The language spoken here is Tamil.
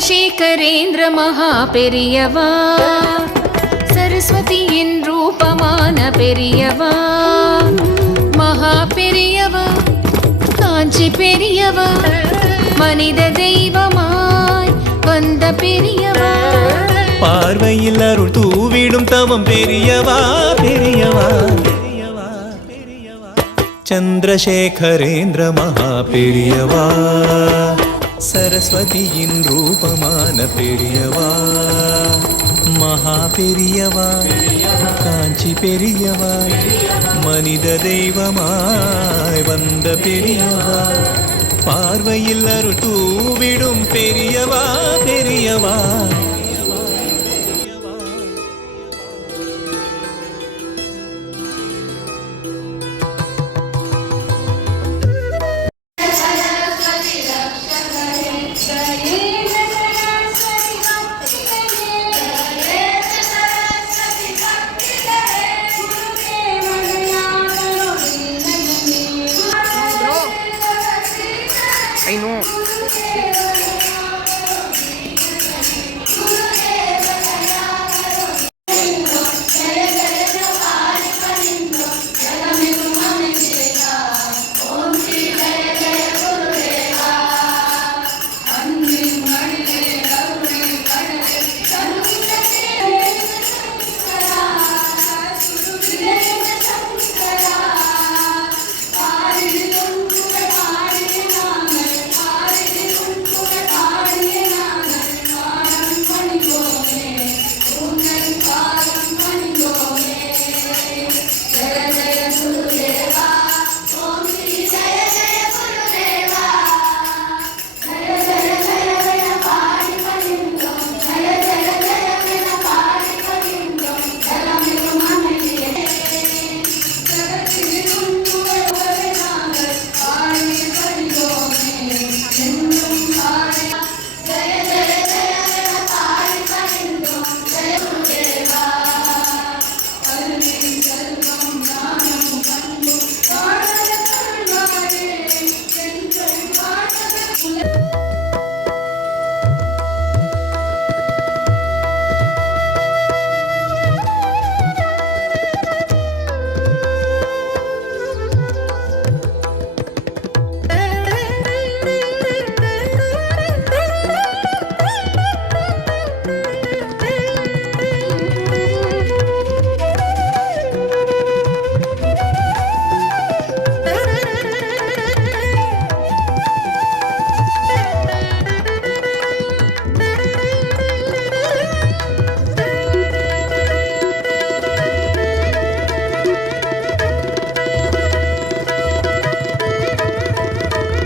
சந்திரசேகரேந்திர மகா பெரியவா, சரஸ்வதியின் ரூபமான பெரியவா, மகா பெரியவா, காஞ்சி பெரியவா, மனித தெய்வமாய் வந்த பெரியவா, பார்வையில் அருள் தூவிடும் தவம் பெரியவா பெரியவா. சந்திரசேகரேந்திர மகா பெரியவா, சரஸ்வதியின் ரூபமான பெரியவா, மகா பெரியவா, காஞ்சி பெரியவா, மனித தெய்வமாய் வந்த பெரியவா, பார்வையில் அருள் தூவிடும் பெரியவா பெரியவா. I know.